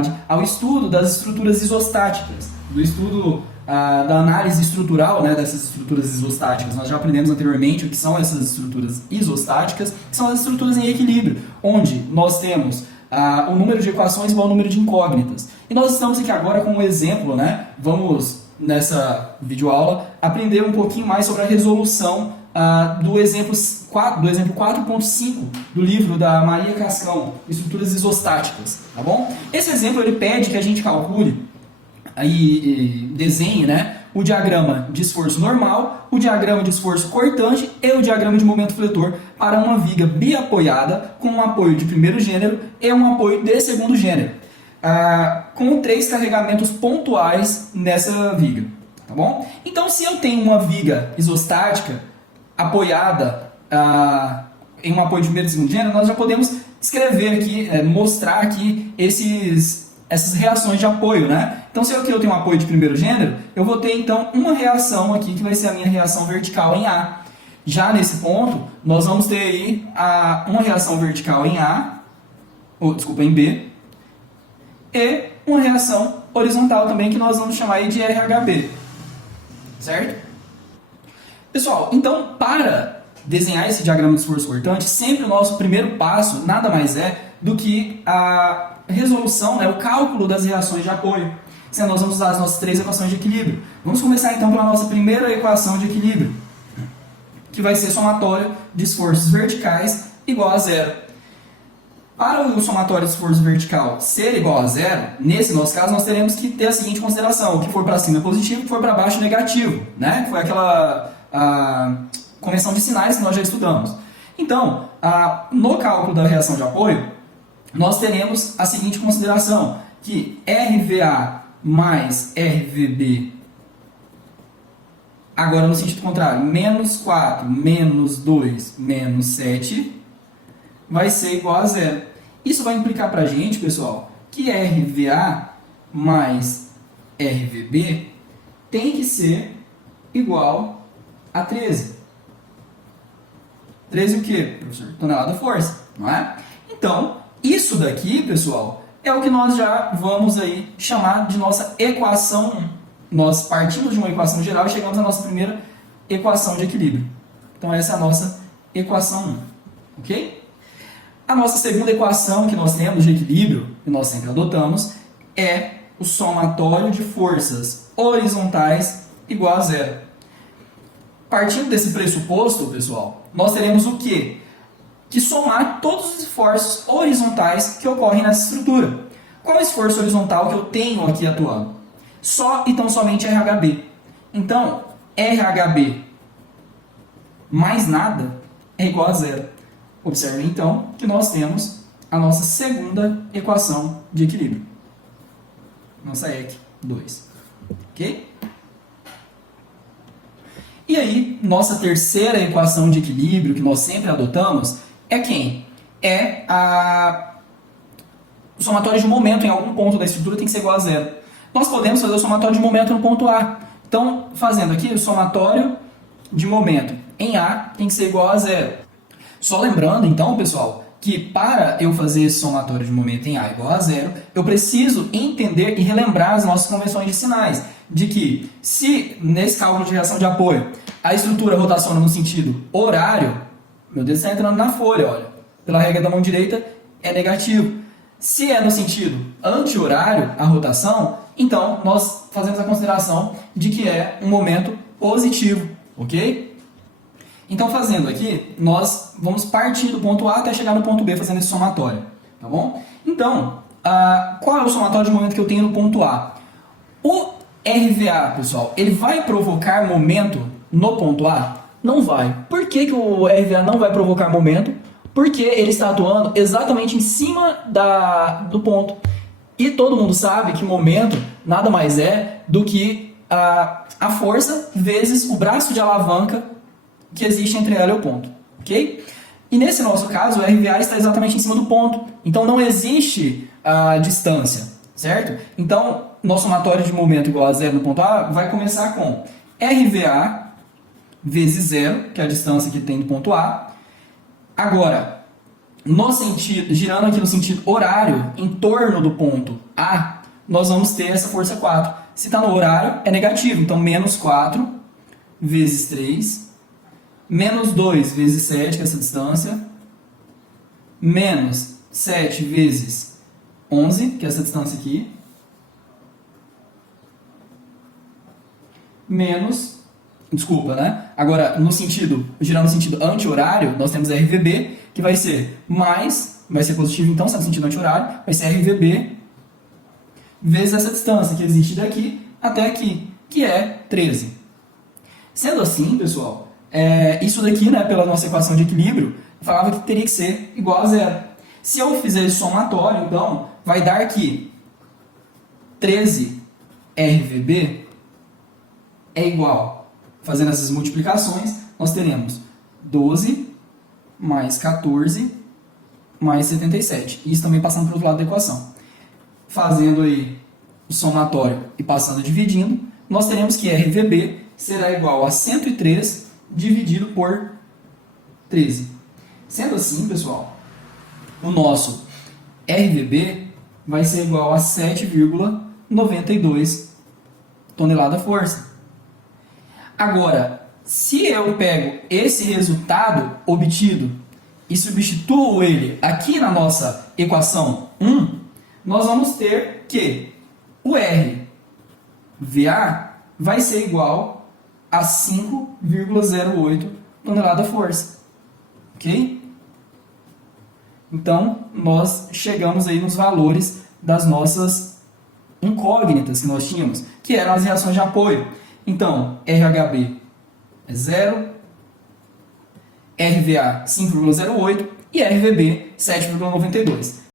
continuidade ao estudo das estruturas isostáticas, do estudo da análise estrutural, né, dessas estruturas isostáticas. Nós já aprendemos anteriormente o que são essas estruturas isostáticas, que são as estruturas em equilíbrio, onde nós temos o número de equações igual ao número de incógnitas. E nós estamos aqui agora com um exemplo, né? Vamos, nessa videoaula, aprender um pouquinho mais sobre a resolução do exemplo 4.5 do livro da Maria Cascão, Estruturas Isostáticas, tá bom? Esse exemplo ele pede que a gente calcule e desenhe, né, o diagrama de esforço normal, o diagrama de esforço cortante e o diagrama de momento fletor para uma viga biapoiada com um apoio de primeiro gênero e um apoio de segundo gênero, com 3 carregamentos pontuais nessa viga, tá bom? Então, se eu tenho uma viga isostática apoiada em um apoio de primeiro e segundo gênero, nós já podemos escrever aqui, mostrar aqui essas reações de apoio, né? Então, se aqui eu tenho um apoio de primeiro gênero, eu vou ter, então, uma reação aqui, que vai ser a minha reação vertical em A. Já nesse ponto, nós vamos ter aí uma reação vertical em em B, e uma reação horizontal também, que nós vamos chamar aí de RHB. Certo? Pessoal, então, para desenhar esse diagrama de esforço cortante, sempre o nosso primeiro passo nada mais é do que a resolução, né, o cálculo das reações de apoio. Sendo nós vamos usar as nossas 3 equações de equilíbrio. Vamos começar então pela nossa primeira equação de equilíbrio, que vai ser somatório de esforços verticais igual a zero. Para o somatório de esforço vertical ser igual a zero, nesse nosso caso nós teremos que ter a seguinte consideração: o que for para cima é positivo, o que for para baixo é negativo, né? Foi aquela convenção de sinais que nós já estudamos. Então, no cálculo da reação de apoio, nós teremos a seguinte consideração, que RVA mais RVB, agora no sentido contrário, menos 4, menos 2, menos 7, vai ser igual a zero. Isso vai implicar para a gente, pessoal, que RVA mais RVB tem que ser igual a 13. 13 o quê, professor? Tonelada-força, não é? Então, isso daqui, pessoal, é o que nós já vamos aí chamar de nossa equação 1. Nós partimos de uma equação geral e chegamos à nossa primeira equação de equilíbrio. Então, essa é a nossa equação 1, ok? A nossa segunda equação que nós temos de equilíbrio, que nós sempre adotamos, é o somatório de forças horizontais igual a zero. Partindo desse pressuposto, pessoal, nós teremos o quê? Que somar todos os esforços horizontais que ocorrem nessa estrutura. Qual é o esforço horizontal que eu tenho aqui atuando? Só e tão somente RHB. Então, RHB mais nada é igual a zero. Observe, então, que nós temos a nossa segunda equação de equilíbrio. Nossa EQ 2. Ok? E aí, nossa terceira equação de equilíbrio, que nós sempre adotamos, é quem? É o somatório de momento em algum ponto da estrutura tem que ser igual a zero. Nós podemos fazer o somatório de momento no ponto A. Então, fazendo aqui, o somatório de momento em A tem que ser igual a zero. Só lembrando, então, pessoal, que para eu fazer esse somatório de momento em A igual a zero, eu preciso entender e relembrar as nossas convenções de sinais. De que, se nesse cálculo de reação de apoio, a estrutura rotaciona no sentido horário, meu dedo está entrando na folha, olha. Pela regra da mão direita, é negativo. Se é no sentido anti-horário, a rotação, então nós fazemos a consideração de que é um momento positivo, ok? Então, fazendo aqui, nós vamos partir do ponto A até chegar no ponto B, fazendo esse somatório, tá bom? Então, qual é o somatório de momento que eu tenho no ponto A? O RVA, pessoal, ele vai provocar momento no ponto A? Não vai. Por que o RVA não vai provocar momento? Porque ele está atuando exatamente em cima do ponto. E todo mundo sabe que momento nada mais é do que a força vezes o braço de alavanca que existe entre ela e o ponto. Ok? E nesse nosso caso, o RVA está exatamente em cima do ponto. Então não existe distância, certo? Então, nosso somatório de momento igual a zero no ponto A vai começar com RVA vezes zero, que é a distância que tem do ponto A. Agora, girando aqui no sentido horário, em torno do ponto A, nós vamos ter essa força 4. Se está no horário, é negativo. Então, menos 4 vezes 3, menos 2 vezes 7, que é essa distância, menos 7 vezes 11, que é essa distância aqui, menos, desculpa, né? Agora, girando no sentido anti-horário, nós temos RVB, que vai ser mais, vai ser positivo então, se é no sentido anti-horário, vai ser RVB vezes essa distância que existe daqui até aqui, que é 13. Sendo assim, pessoal, isso daqui, né, pela nossa equação de equilíbrio, falava que teria que ser igual a zero. Se eu fizer esse somatório, então, vai dar que 13 RVB é igual, fazendo essas multiplicações, nós teremos 12 mais 14 mais 77. Isso também passando para o outro lado da equação. Fazendo aí o somatório e passando dividindo, nós teremos que RVB será igual a 103 dividido por 13. Sendo assim, pessoal, o nosso RVB vai ser igual a 7,92 tonelada-força. Agora, se eu pego esse resultado obtido e substituo ele aqui na nossa equação 1, nós vamos ter que o RVA vai ser igual a 5,08 tonelada-força. Ok? Então, nós chegamos aí nos valores das nossas incógnitas que nós tínhamos, que eram as reações de apoio. Então, RHB é 0, RVA 5,08 e RVB 7,92.